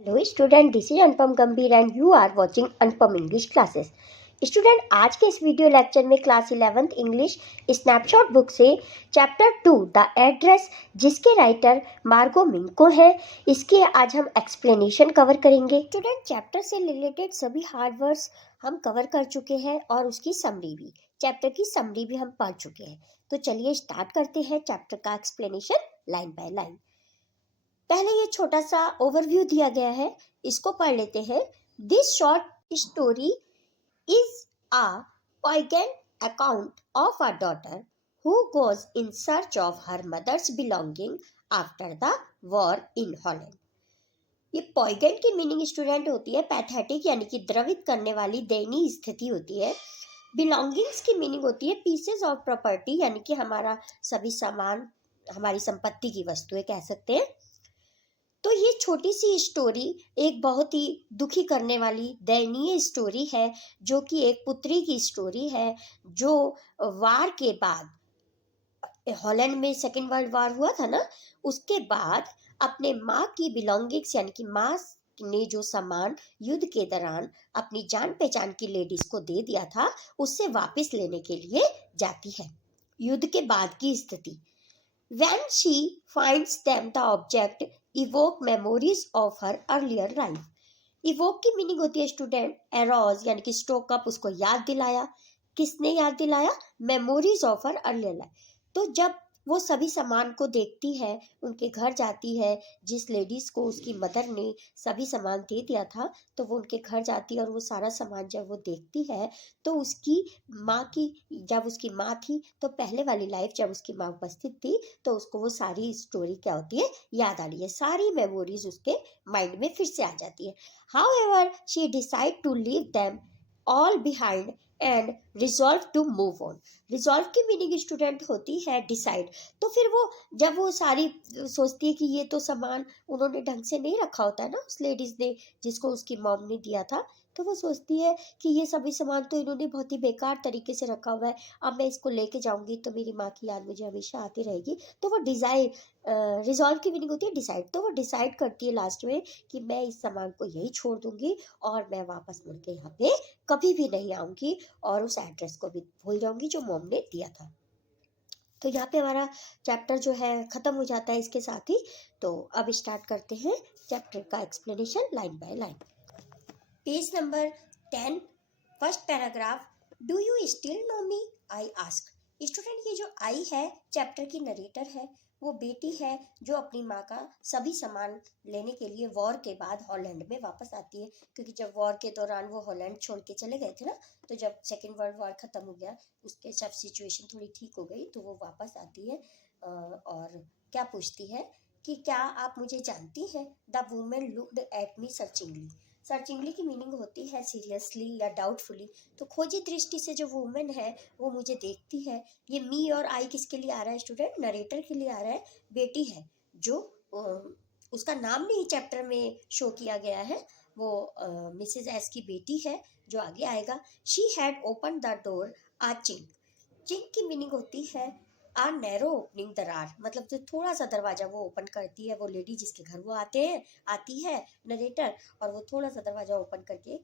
Hello student, this is Anupam Gambhir and you are watching Anupam English classes. Student, आज के इस video lecture में class 11th English snapshot book से chapter 2 the address, जिसके writer Margot Minco है, इसके आज हम एक्सप्लेनेशन कवर करेंगे। स्टूडेंट, चैप्टर से रिलेटेड सभी हार्ड वर्ड्स हम कवर कर चुके हैं और उसकी समरी भी, चैप्टर की समरी भी हम पढ़ चुके हैं। तो चलिए स्टार्ट करते हैं चैप्टर का एक्सप्लेनेशन लाइन बाय लाइन। पहले ये छोटा सा ओवरव्यू दिया गया है, इसको पढ़ लेते हैं। This short story is a poignant account of a daughter who goes in search of her mother's belonging after the war in Holland. ये पॉइगेंट की मीनिंग स्टूडेंट होती है पैथेटिक, यानी कि द्रवित करने वाली दयनीय स्थिति होती है। बिलोंगिंग्स की मीनिंग होती है पीसेस ऑफ प्रॉपर्टी, यानी कि हमारा सभी सामान, हमारी संपत्ति की वस्तुएं कह सकते हैं। तो ये छोटी सी स्टोरी एक बहुत ही दुखी करने वाली दयनीय स्टोरी है, जो कि एक पुत्री की स्टोरी है जो वार के बाद, हॉलैंड में सेकेंड वर्ल्ड वार हुआ था ना, उसके बाद अपने माँ की बिलोंगिंग्स, यानी कि माँ ने जो सामान युद्ध के दौरान अपनी जान पहचान की लेडीज को दे दिया था, उससे वापस लेने के लिए जाती है। युद्ध के बाद की स्थिति। When she finds them, the object evoke memories of her earlier life. Evoke की मीनिंग होती है स्टूडेंट एरोज, यानी कि स्टोक अप, उसको याद दिलाया। किसने याद दिलाया? Memories of her earlier life. तो जब वो सभी सामान को देखती है, उनके घर जाती है, जिस लेडीज को उसकी मदर ने सभी सामान दे दिया था, तो वो उनके घर जाती है और वो सारा सामान जब वो देखती है, तो उसकी माँ की, जब उसकी माँ थी तो पहले वाली लाइफ जब उसकी माँ उपस्थित थी, तो उसको वो सारी स्टोरी क्या होती है, याद आ रही है, सारी मेमोरीज उसके माइंड में फिर से आ जाती है। However she decide to leave them all behind and resolve to move on. Resolve की मीनिंग स्टूडेंट होती है डिसाइड। तो फिर वो जब वो सारी सोचती है कि ये तो सामान उन्होंने ढंग से नहीं रखा होता है ना, उस लेडीज ने जिसको उसकी मॉम ने दिया था, तो वो सोचती है कि ये सभी सामान तो इन्होंने बहुत ही बेकार तरीके से रखा हुआ है, अब मैं इसको लेके जाऊंगी तो मेरी माँ की याद मुझे हमेशा आती रहेगी। तो वो डिजाइड, रिजॉल्व की मीनिंग होती है डिसाइड। तो वो डिसाइड करती है लास्ट में कि मैं इस सामान को यही छोड़ दूंगी और मैं वापस मुड़ के यहाँ पे कभी भी नहीं आऊंगी और उस एड्रेस को भी भूल जाऊंगी जो मॉम ने दिया था। तो यहाँ पे हमारा चैप्टर जो है खत्म हो जाता है इसके साथ ही। तो अब स्टार्ट करते हैं चैप्टर का explanation line by line. Page number 10, first paragraph. Do you still know me, I ask. Student, ये जो आई है चैप्टर की नरेटर है, वो बेटी है जो अपनी माँ का सभी सामान लेने के लिए वॉर के बाद हॉलैंड में वापस आती है, क्योंकि जब वॉर के दौरान वो हॉलैंड छोड़ के चले गए थे ना, तो जब सेकेंड वर्ल्ड वॉर खत्म हो गया, उसके सब सिचुएशन थोड़ी ठीक हो गई, तो वो वापस आती है और क्या पूछती है कि क्या आप मुझे जानती हैं। The woman looked at me searchingly. Searchingly की मीनिंग होती है सीरियसली या डाउटफुली। तो खोजी दृष्टि से जो वुमेन है वो मुझे देखती है। ये मी और आई किसके लिए आ रहा है स्टूडेंट? नरेटर के लिए आ रहा है। बेटी है जो उसका नाम नहीं चैप्टर में शो किया गया है, वो मिसेज एस की बेटी है जो आगे आएगा। She had open the door a chink. Chink की मीनिंग होती है आ नैरो ओपनिंग, दरार, मतलब जो थोड़ा सा दरवाजा वो ओपन करती है, वो लेडी जिसके घर वो आती है नरेटर, और वो थोड़ा सा दरवाजा ओपन करके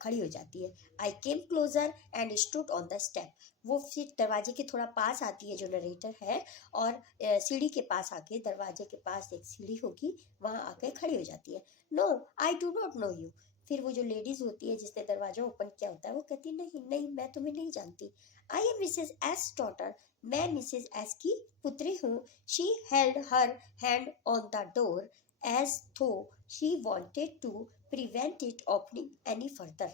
खड़ी हो जाती है। I came closer and stood on the step. वो फिर दरवाजे के थोड़ा पास आती है जो नरेटर है, और सीढ़ी के पास आके, दरवाजे के पास एक सीढ़ी होगी, वहां आके खड़ी हो जाती है। No, I do not know you. फिर वो जो लेडीज होती है जिसने दरवाजा ओपन किया होता है, वो कहती है नहीं नहीं, मैं तुम्हें नहीं जानती। I am Mrs S daughter. मैं मिसेज एस की पुत्री हूँ। She held her hand on the door as though she wanted to prevent it opening any further.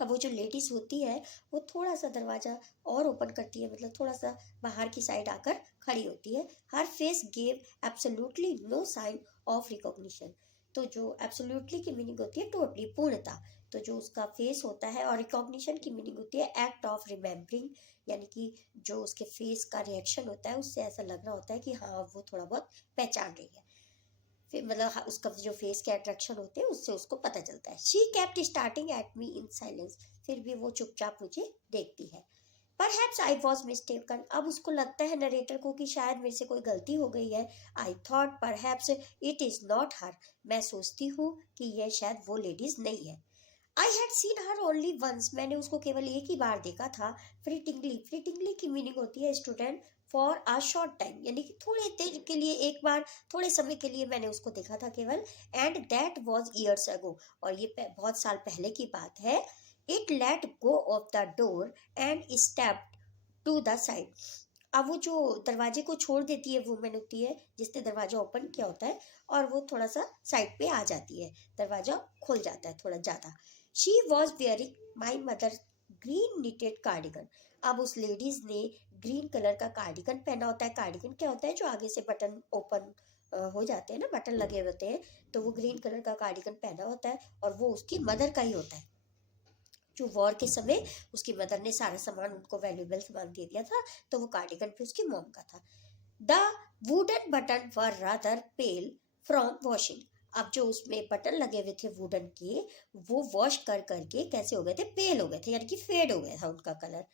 अब वो जो लेडीज होती है वो थोड़ा सा दरवाजा और ओपन करती है, मतलब थोड़ा सा बाहर की साइड आकर खड़ी होती है। Her face gave absolutely no sign of recognition. तो जो एब्सोल्युटली की मीनिंग होती है टोटली, पूर्णता। तो जो उसका फेस होता है, और रिकॉग्निशन की मीनिंग होती है एक्ट ऑफ रिमेम्बरिंग, यानी कि जो उसके फेस का रिएक्शन होता है उससे ऐसा लग रहा होता है कि हाँ वो थोड़ा बहुत पहचान रही है। फिर मतलब उसका जो फेस के अट्रैक्शन होते हैं उससे उसको पता चलता है। She kept starting at me in silence. फिर भी वो चुपचाप मुझे देखती है। परहैप्स आई वॉज मिस्टेकन, अब उसको लगता है नरेटर को कि शायद मेरे से कोई गलती हो गई है। I thought perhaps it is not her, मैं सोचती हूँ कि यह शायद वो लेडीज नहीं है। I had seen her only once, मैंने उसको केवल एक ही बार देखा था। फ्रीटिंगली, फ्रीटिंगली की मीनिंग होती है student for a short time, यानी कि थोड़े देर के लिए, एक बार थोड़े समय के लिए मैंने उसको देखा था केवल। And that was years ago, और ये बहुत साल पहले की बात है। It let go of the door and stepped to the side, अब वो जो दरवाजे को छोड़ देती है वुमेन होती है जिसने दरवाजा ओपन किया होता है, और वो थोड़ा सा साइड पे आ जाती है, दरवाजा खुल जाता है थोड़ा ज़्यादा। She was wearing my mother green knitted cardigan, अब उस लेडीज ने ग्रीन कलर का कार्डिगन पहना होता है। कार्डिगन क्या होता है, जो आगे से बटन ओपन हो जाते हैं ना, बटन लगे होते हैं, तो वो ग्रीन कलर का कार्डिगन पहना होता है, और वो उसकी मदर का ही होता है। जो वॉर के समय उसकी मदर ने सारा सामान, उनको वैल्यूएबल सामान दे दिया था, तो वो कार्डिगन भी उसकी मॉम का था। The wooden button were rather pale from washing, अब जो उसमें बटन लगे हुए थे वुडन के, वो वॉश कर करके कैसे हो गए थे, पेल हो गए थे, यानी कि फेड हो गया था उनका colour.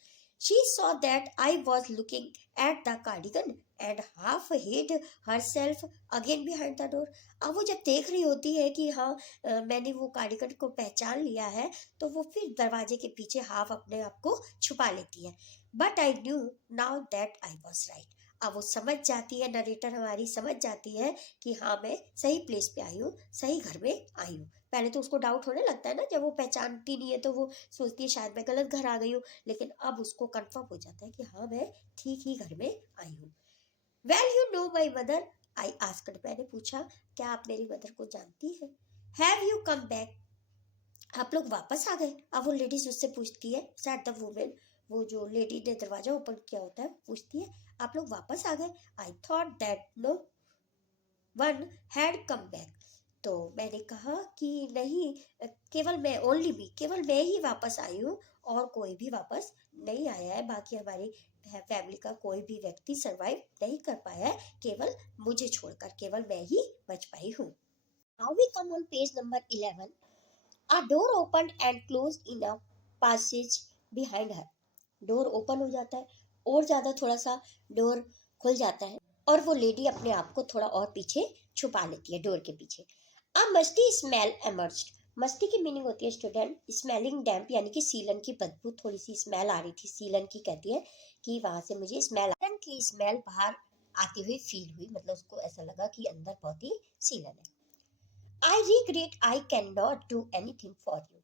She saw that I was looking at the cardigan and half hid herself again behind the door, अब वो जब देख रही होती है कि हाँ मैंने वो कार्डिगन को पहचान लिया है, तो वो फिर दरवाजे के पीछे हाफ अपने आप को छुपा लेती है। But I knew now that I was right, अब वो समझ जाती है, नरेटर हमारी समझ जाती है कि हाँ मैं सही प्लेस पे आई हूँ, सही घर में आई हूँ। पहले तो उसको डाउट होने लगता है ना, जब वो पहचानती नहीं है तो वो सोचती है शायद मैं गलत घर आ गई हूँ, लेकिन अब उसको कंफर्म हो जाता है कि हाँ मैं ठीक ही घर में आई हूँ। Well you know my mother, I asked, मैंने पूछा क्या आप मेरी मदर को जानती है। हैव यू कम बैक, आप लोग वापस आ गए, अब वो लेडीज उससे पूछती है, सैट द वुमेन, वो जो लेडी ने दरवाजा ओपन किया होता है पूछती है आप लोग वापस आ गए। I thought that no one had come back, तो मैंने कहा कि नहीं, केवल मैं, ओनली मी, केवल मैं ही वापस आई हूँ, और कोई भी वापस नहीं आया है, बाकी हमारी फैमिली का कोई भी व्यक्ति सरवाइव नहीं कर पाया है, केवल मुझे छोड़कर केवल मैं ही बच पाई हूँ। Now we come on page number 11। A door opened and closed in a passage behind her. Door open हो जाता है, और ज्यादा थोड़ा सा डोर खुल जाता है, और वो लेडी अपने आप को थोड़ा और पीछे छुपा लेती है डोर के पीछे। अ मस्टी स्मेल एमर्ज्ड, मस्टी की मीनिंग होती है स्टूडेंट स्मेलिंग डैम्प, यानी कि सीलन की बदबू, थोड़ी सी स्मेल आ रही थी, सीलन की कहती है कि वहां से मुझे स्मेल की स्मेल बाहर आती हुई फील हुई, मतलब उसको ऐसा लगा कि अंदर बहुत ही सीलन है। I regret I can not do anything for you,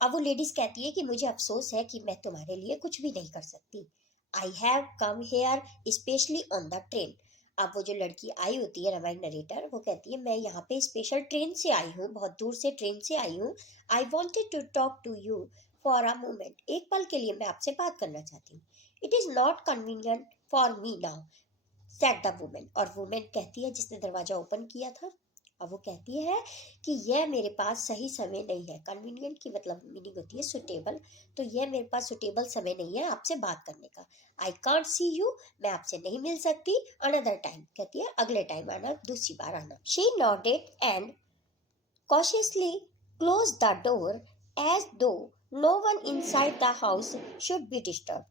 अब वो लेडीज कहती है कि मुझे अफसोस है कि मैं तुम्हारे लिए कुछ भी नहीं कर सकती। I have come here specially on the train, अब वो जो लड़की आई होती है हमारी नरेटर, वो कहती है मैं यहाँ पे स्पेशल ट्रेन से आई हूँ, बहुत दूर से ट्रेन से आई हूँ। I wanted to talk to you for a moment, एक पल के लिए मैं आपसे बात करना चाहती हूँ। It is not convenient for me now, set the women, और वुमेन कहती है जिसने दरवाजा ओपन किया था, अब वो कहती है कि यह मेरे पास सही समय नहीं है। कन्वीनियंट की मतलब मीनिंग होती है सुटेबल, तो यह मेरे पास सुटेबल समय नहीं है आपसे बात करने का। आई कांट सी यू, मैं आपसे नहीं मिल सकती। अनदर टाइम, कहती है अगले टाइम आना, दूसरी बार आना। She nodded and cautiously closed the door as though no one inside the house should be disturbed.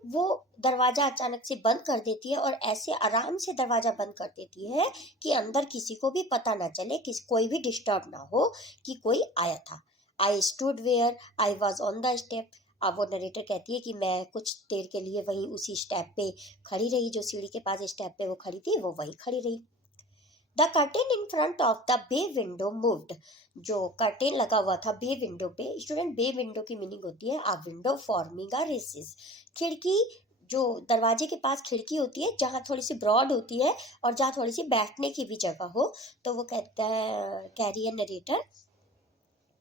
वो दरवाजा अचानक से बंद कर देती है, और ऐसे आराम से दरवाजा बंद कर देती है कि अंदर किसी को भी पता ना चले, किसी कोई भी डिस्टर्ब ना हो कि कोई आया था। I stood where I was on the step, अब वो नरेटर कहती है कि मैं कुछ देर के लिए वहीं उसी स्टेप पे खड़ी रही, जो सीढ़ी के पास स्टेप पे वो खड़ी थी वो वहीं खड़ी रही। The curtain in front of the bay window moved, जो कर्टेन लगा हुआ था बे विंडो पे, स्टूडेंट बे विंडो की मीनिंग होती है a window forming a recess, खिड़की, जो दरवाजे के पास खिड़की होती है जहाँ थोड़ी सी ब्रॉड होती है और जहाँ थोड़ी सी बैठने की भी जगह हो, तो वो कहता है, कह रही है नरेटर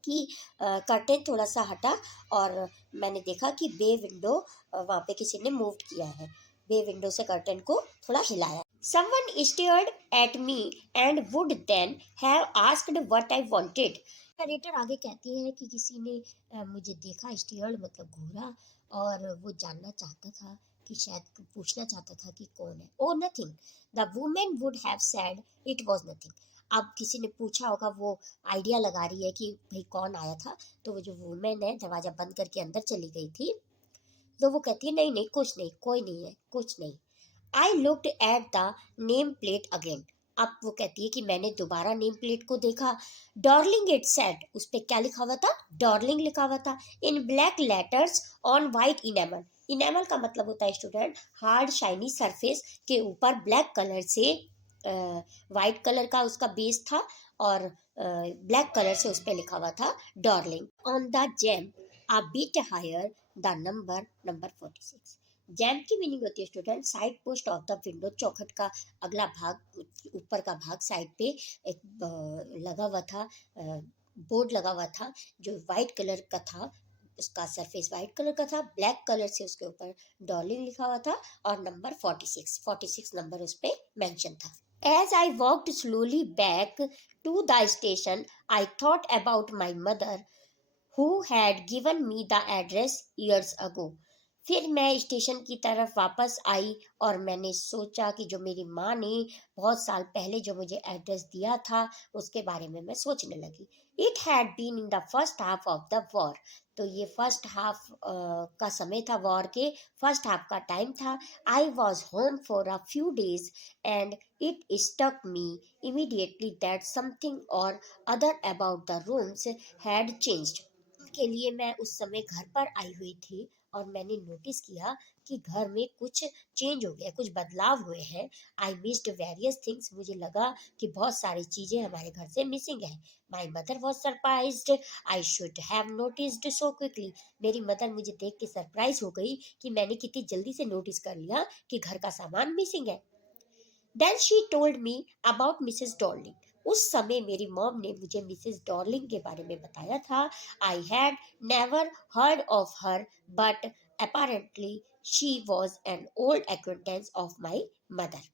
कि कर्टेन थोड़ा सा हटा, और मैंने देखा कि बे विंडो वहाँ पे किसी ने मूव किया है, बे विंडो से कर्टेन को थोड़ा हिलाया। Someone stared at me and would then have asked what I wanted. Narrator आगे कहती है कि किसी ने मुझे देखा, स्टीयर्ड मतलब घूरा, और वो जानना चाहता था कि शायद पूछना चाहता था कि कौन है। ओ nothing, the women would have said it was nothing, अब किसी ने पूछा होगा, वो आइडिया लगा रही है कि भाई कौन आया था, तो वो जो वुमेन है दरवाजा बंद करके अंदर चली गई थी। तो वो कहती है नहीं नहीं कुछ नहीं, कोई नहीं है, कुछ नहीं। I looked at the name plate again. अब वो कहती है कि मैंने दोबारा नेम प्लेट को देखा। डॉर्लिंग इट सेड, उस पे क्या लिखा हुआ था? डॉर्लिंग लिखा हुआ था in black letters on white enamel. Enamel का मतलब होता है स्टूडेंट हार्ड शाइनी सरफेस के ऊपर ब्लैक कलर से वाइट कलर का उसका बेस था और ब्लैक कलर से उस पर लिखा हुआ था Dorling. On the jamb a bit higher the number 46। Jamb की मीनिंग होती है student side post of the window, चौखट का अगला भाग, ऊपर का भाग साइड पे एक लगा हुआ था, बोर्ड लगा हुआ था जो वाइट कलर का था, उसका सरफेस वाइट कलर का था, ब्लैक कलर से उसके ऊपर डॉर्लिंग लिखा हुआ था और नंबर 46 नंबर उस पर मेंशन था। As I walked slowly back to the station, I thought about my mother who had given me the address years ago। फिर मैं स्टेशन की तरफ वापस आई और मैंने सोचा कि जो मेरी माँ ने बहुत साल पहले जो मुझे एड्रेस दिया था उसके बारे में मैं सोचने लगी। It had been in the first half of the war. तो ये फर्स्ट हाफ का समय था, वॉर के फर्स्ट हाफ का टाइम था। I was home for a few days and it stuck me immediately that something or other about the rooms had changed. के लिए मैं उस समय घर पर आई हुई थी और मैंने नोटिस किया कि घर में कुछ चेंज हो गया, कुछ बदलाव हुए हैं। आई मिस्ड वेरियस थिंग्स, मुझे लगा कि बहुत सारी चीज़ें हमारे घर से मिसिंग हैं। My mother was surprised I should have noticed so quickly. मेरी मदर मुझे देख के सरप्राइज हो गई कि मैंने कितनी जल्दी से नोटिस कर लिया कि घर का सामान मिसिंग है। Then she told me about Mrs Dorling. उस समय मेरी मॉम ने मुझे मिसेस डॉर्लिंग के बारे में बताया था। I had never heard of her but apparently she was an old acquaintance of my mother.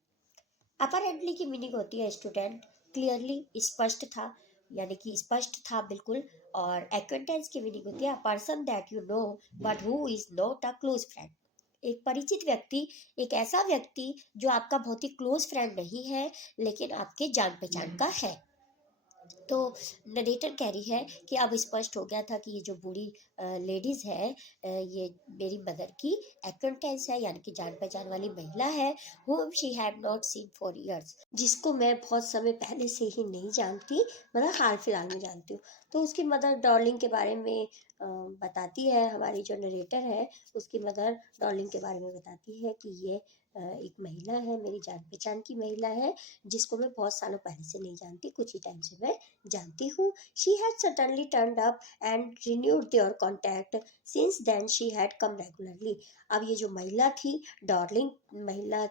Apparently की मीनिंग होती है स्टूडेंट क्लियरली, स्पष्ट था, यानी कि स्पष्ट था बिल्कुल। और एक्वेंटेंस की मीनिंग होती है person that you know but who is not a close friend. एक परिचित व्यक्ति, एक ऐसा व्यक्ति जो आपका बहुत ही क्लोज फ्रेंड नहीं है लेकिन आपके जान पहचान का है। तो नरेटर कह रही है कि अब स्पष्ट हो गया था कि ये जो बूढ़ी लेडीज़ है ये मेरी मदर की एक्वेंटेंस है, यानी कि जान पहचान वाली महिला है। whom she had not seen for years, जिसको मैं बहुत समय पहले से ही नहीं जानती, मतलब हाल फिलहाल में जानती हूँ। तो उसकी मदर डॉर्लिंग के बारे में बताती है, हमारी जो नरेटर है उसकी मदर डॉर्लिंग के बारे में बताती है कि ये एक महिला है, मेरी जान पहचान की महिला है, जिसको मैं बहुत सालों पहले से नहीं जानती, कुछ ही टाइम से मैं जानती हूँ। She had suddenly turned up and renewed their contact since then she had come regularly. अब ये जो महिला थी डॉर्लिंग महिला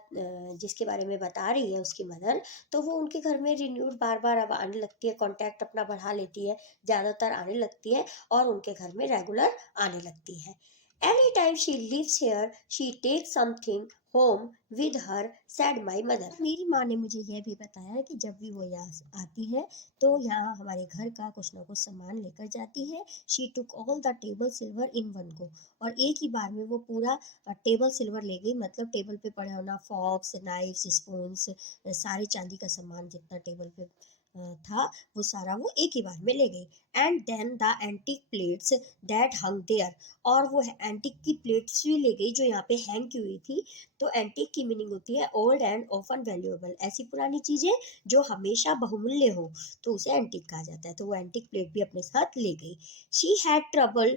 जिसके बारे में बता रही है उसकी मदर, तो वो उनके घर में रिन्यूड बार बार अब आने लगती है, कॉन्टैक्ट अपना बढ़ा लेती है, ज़्यादातर आने लगती है और उनके घर में रेगुलर आने लगती है। Any time she lives here she take something home with her said my mother. मेरी माँ ने मुझे यह भी बताया कि जब भी वो यहाँ आती है तो यहाँ हमारे घर का कुछ ना कुछ सामान लेकर जाती है। She took all the table silver in one go, और एक ही बार में वो पूरा टेबल सिल्वर ले गई, मतलब टेबल पे पड़े होना फॉक्स नाइफ्स स्पून्स सारे चांदी का सामान जितना टेबल पे था वो सारा वो एक ही बार में ले गई। And then the antique plates that hung there, और वो एंटीक की प्लेट्स भी ले गई जो यहाँ पे हैंग की हुई थी। तो एंटीक की मीनिंग होती है ओल्ड एंड ऑफन वैल्यूएबल, ऐसी पुरानी चीज़ें जो हमेशा बहुमूल्य हो तो उसे एंटीक कहा जाता है। तो वो एंटीक प्लेट भी अपने साथ ले गई। She had trouble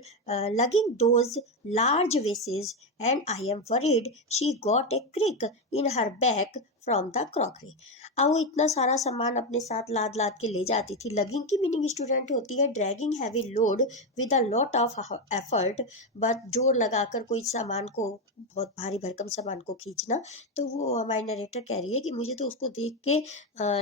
lugging those large vases and I am worried she got a crick in her back from the crockery. अब वो इतना सारा सामान अपने साथ लाद लाद के ले जाती थी। लगिंग की मीनिंग स्टूडेंट होती है dragging heavy load with a lot of effort, but जोर लगाकर कोई सामान को, बहुत भारी भरकम सामान को खींचना। तो वो हमारी नरेटर कह रही है कि मुझे तो उसको देख के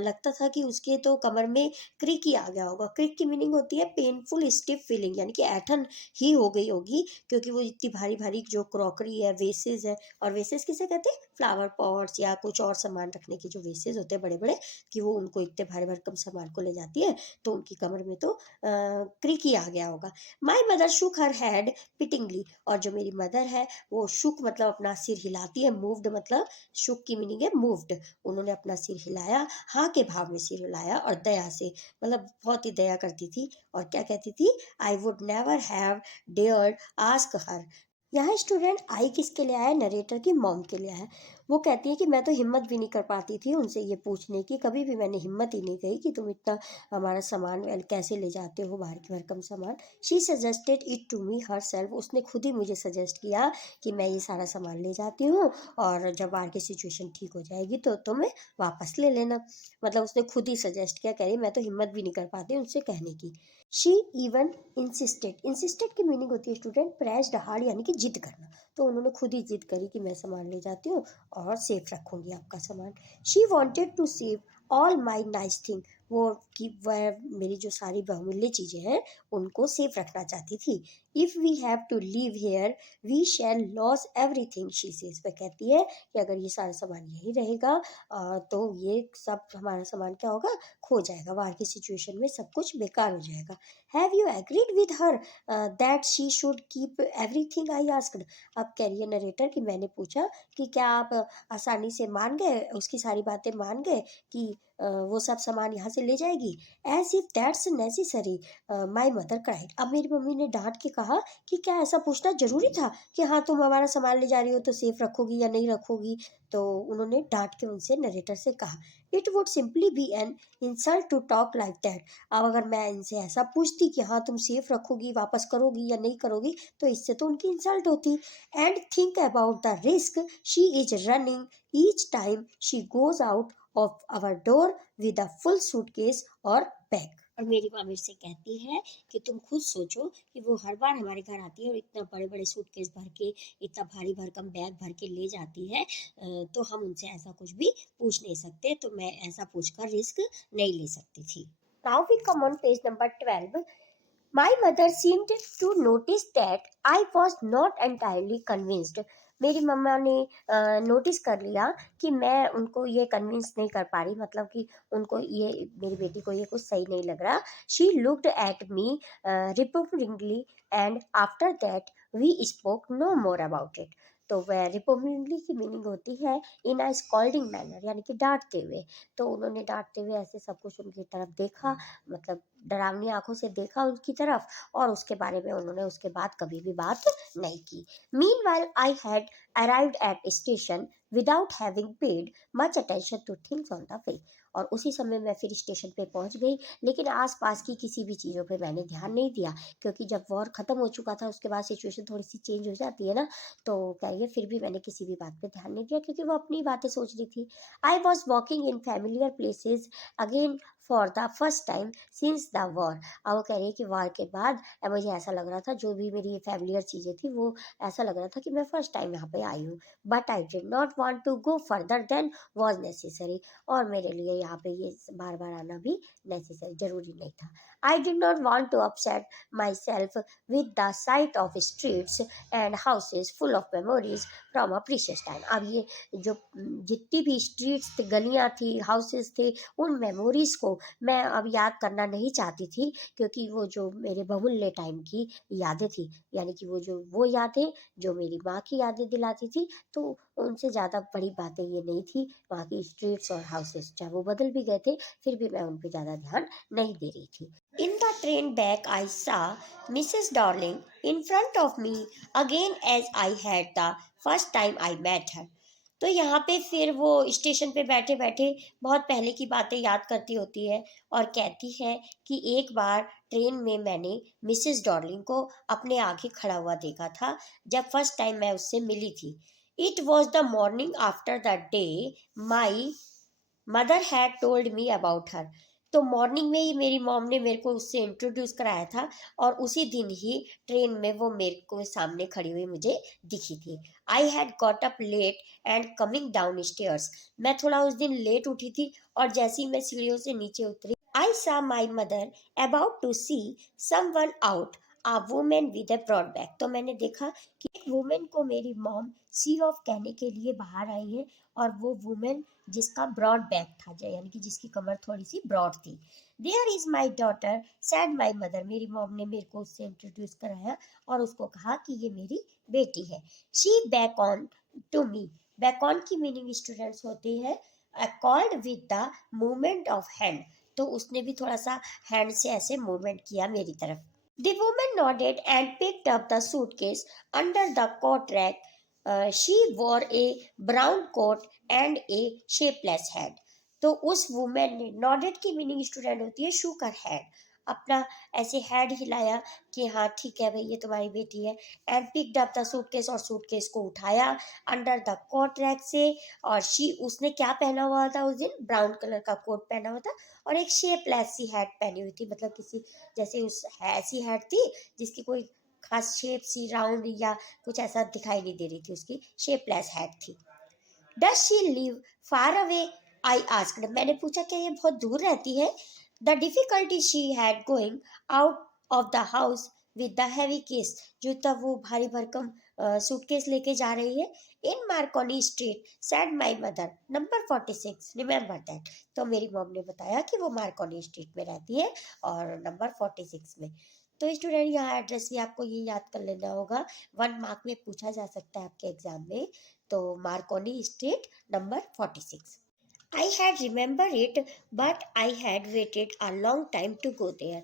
लगता था कि उसके तो कमर में क्रिक ही आ गया होगा। क्रिक की मीनिंग होती है पेनफुल स्टिफ फीलिंग, यानी कि ऐठन ही हो गई होगी, क्योंकि वो इतनी भारी भारी जो क्रॉकरी है, वेसेस है, और वेसेस किसे कहते हैं, फ्लावर पॉट्स या कुछ और सामान रखने के जो वेसेस होते हैं बड़े बड़े, कि वो उनको इतने भारी भरकम सामान को ले जाती है तो उनकी कमर में तो क्रिक ही आ गया होगा। My mother Shuk her had पिटिंगली, और जो मेरी मदर है वो शुक मतलब अपना सिर हिलाती है, मूव्ड मतलब शुक की मीनिंग है मूव्ड, उन्होंने अपना सिर हिलाया, हाँ के भाव में सिर हिलाया, और दया से मतलब बहुत ही दया करती थी। और क्या कहती थी, I would never have dared ask her यहाँ स्टूडेंट आई किसके लिए आया है? नरेटर की मॉम के लिए है। वो कहती है कि मैं तो हिम्मत भी नहीं कर पाती थी उनसे ये पूछने की, कभी भी मैंने हिम्मत ही नहीं कही कि तुम इतना हमारा सामान कैसे ले जाते हो, बाहर की भरकम सामान। She suggested it to me herself, उसने खुद ही मुझे सजेस्ट किया कि मैं ये सारा सामान ले जाती हूँ और जब बाहर की सिचुएशन ठीक हो जाएगी तो तुम्हें वापस ले लेना। मतलब उसने खुद ही सजेस्ट किया, कह रही मैं तो हिम्मत भी नहीं कर पाती उनसे कहने की। शी इवन इंसिस्टेड की मीनिंग होती है स्टूडेंट प्रेस्ड हार्ड, यानी कि जिद करना। तो उन्होंने खुद ही जिद करी कि मैं सामान ले जाती हूँ और सेफ रखूंगी आपका सामान। She wanted to save all my nice thing, वो कि वह मेरी जो सारी बहुमूल्य चीज़ें हैं उनको सेफ रखना चाहती थी। If we have to leave here we shall loss everything, she says, वह कहती है कि अगर ये सारा सामान यहीं रहेगा तो ये सब हमारा सामान क्या होगा, खो जाएगा, बाहर की सिचुएशन में सब कुछ बेकार हो जाएगा। Have you agreed with her that she should keep everything, I asked. अब कह रही है नरेटर कि मैंने पूछा कि क्या आप आसानी से मान गए, उसकी सारी बातें मान गए कि वो सब सामान यहाँ से ले जाएगी। As if that's necessary, my mother cried. अब मेरी मम्मी ने डांट के कहा कि क्या ऐसा पूछना जरूरी था कि हाँ तुम हमारा सामान ले जा रही हो तो सेफ रखोगी या नहीं रखोगी। तो उन्होंने डांट के उनसे नरेटर से कहा, it would simply be an insult to talk like that. अब अगर मैं इनसे ऐसा पूछती कि हाँ तुम सेफ रखोगी, वापस करोगी या नहीं करोगी, तो इससे तो उनकी इंसल्ट होती। And think about the risk she is running each time she goes out of our door with a full suitcase और बैग। और मेरी माँ मेरे से कहती है कि तुम खुद सोचो कि वो हर बार हमारे घर आती है और इतना बड़े बड़े सूटकेस भर के, इतना भारी भरकम बैग भर के ले जाती है, तो हम उनसे ऐसा कुछ भी पूछ नहीं सकते, तो मैं ऐसा पूछकर रिस्क नहीं ले सकती थी। Now we come on page number 12. My mother seemed to notice that I was not entirely convinced. मेरी मम्मा ने नोटिस कर लिया कि मैं उनको ये कन्विंस नहीं कर पा रही, मतलब कि उनको ये मेरी बेटी को ये कुछ सही नहीं लग रहा। She looked at me reproachingly and after that we spoke no more about it. तो वह रिपोर्टिंगली की मीनिंग होती है इन अ स्कॉल्डिंग मैनर, यानी कि डांटते हुए। तो उन्होंने डांटते हुए ऐसे सब कुछ उनकी तरफ देखा, मतलब डरावनी आंखों से देखा उनकी तरफ, और उसके बारे में उन्होंने उसके बाद कभी भी बात नहीं की। Meanwhile, I had arrived at station without having paid much attention to things on the way. और उसी समय मैं फिर स्टेशन पे पहुंच गई, लेकिन आसपास की किसी भी चीज़ों पे मैंने ध्यान नहीं दिया, क्योंकि जब वॉर ख़त्म हो चुका था उसके बाद सिचुएशन थोड़ी सी चेंज हो जाती है ना। तो कहिए फिर भी मैंने किसी भी बात पे ध्यान नहीं दिया, क्योंकि वो अपनी बातें सोच रही थी। I was walking in familiar places again for the first time since the war. अब वो कह रही है कि वॉर के बाद मुझे ऐसा लग रहा था, जो भी मेरी फैमिलियर चीज़ें थी वो ऐसा लग रहा था कि मैं फर्स्ट टाइम यहाँ पे आई हूँ। But I did not want to go further than was necessary, और मेरे लिए यहाँ पे ये बार बार आना भी नेसेसरी जरूरी नहीं था। I did not want to upset myself with the sight of streets and houses full of memories from a precious time. अब ये जो जितनी भी स्ट्रीट्स थी, गलियाँ थी, हाउसेज थे, उन मेमोरीज को मैं अब याद करना नहीं चाहती थी, क्योंकि वो जो मेरे बहुल्य टाइम की यादें थी, यानी कि वो यादें जो मेरी माँ की यादें दिलाती थी, तो उनसे ज़्यादा बड़ी बातें ये नहीं थी। वहाँ की स्ट्रीट्स और हाउसेस चाहे वो बदल भी गए थे, फिर भी मैं उन पर ज़्यादा ध्यान नहीं दे रही थी। In the train back I saw Mrs Darling in front of me again as I had the first time I met her. तो यहाँ पे फिर वो स्टेशन पे बैठे बैठे बहुत पहले की बातें याद करती होती है और कहती है कि एक बार ट्रेन में मैंने मिसेस डॉर्लिंग को अपने आगे खड़ा हुआ देखा था जब फर्स्ट टाइम मैं उससे मिली थी। It was the morning after the day my mother had told me about her. तो मॉर्निंग में ही मेरी मॉम ने मेरे को उससे इंट्रोड्यूस कराया था, और उसी दिन ही ट्रेन में वो मेरे को सामने खड़ी हुई मुझे दिखी थी। I had got up late and coming downstairs. मैं थोड़ा उस दिन लेट उठी थी, और जैसे ही मैं सीढ़ियों से नीचे उतरी, I saw my mother about to see someone out a women with a broad bag. तो मैंने देखा कि एक वुमेन को मेरी मॉम सी ऑफ कहने के लिए बाहर आई है, और वो वुमेन जिसका ब्रॉड बैक था, यानी कि जिसकी कमर थोड़ी सी ब्रॉड थी। There is my daughter said my mother. मेरी मॉम ने मेरे को उससे इंट्रोड्यूस कराया और उसको कहा कि ये मेरी बेटी है। She beckon to me. Beckon की मीनिंग स्टूडेंट्स होती है accord with the movement of hand. तो उसने भी थोड़ा सा हैंड से ऐसे मूवमेंट किया मेरी तरफ। The woman nodded and picked up the suitcase under the coat rack. She wore a brown coat and a shapeless hat. तो उस वुमेन ने नॉडेड की मीनिंग स्टूडेंट होती है शू कर हेड, अपना ऐसे हेड हिलाया कि हाँ ठीक है भाई ये तुम्हारी बेटी है। And picked up the suitcase, और सूटकेस को उठाया अंडर द कोट रैक से। और शी, उसने क्या पहना हुआ था उस दिन, ब्राउन कलर का कोट पहना हुआ था और एक शेपलेस सी हैट पहनी हुई थी, मतलब किसी जैसे उस ऐसी हैट थी जिसकी कोई खास शेप सी राउंड या कुछ ऐसा दिखाई नहीं दे रही थी, उसकी शेपलेस हैट थी। Does she live far away, I asked, मैंने पूछा क्या ये बहुत दूर रहती है। The difficulty she had going out of the house with the heavy case, जो तब वो भारी भरकम सूटकेस लेके जा रही है। In Marconi street said my mother, number 46, remember that. तो मेरी मॉम ने बताया कि वो मार्कोनी स्ट्रीट में रहती है और नंबर 46 में। तो स्टूडेंट यहाँ एड्रेस भी आपको ये याद कर लेना होगा, 1 मार्क में पूछा जा सकता है आपके एग्जाम में। तो Markovnikov street number 46। I had remembered it, but I had waited a long time to go there.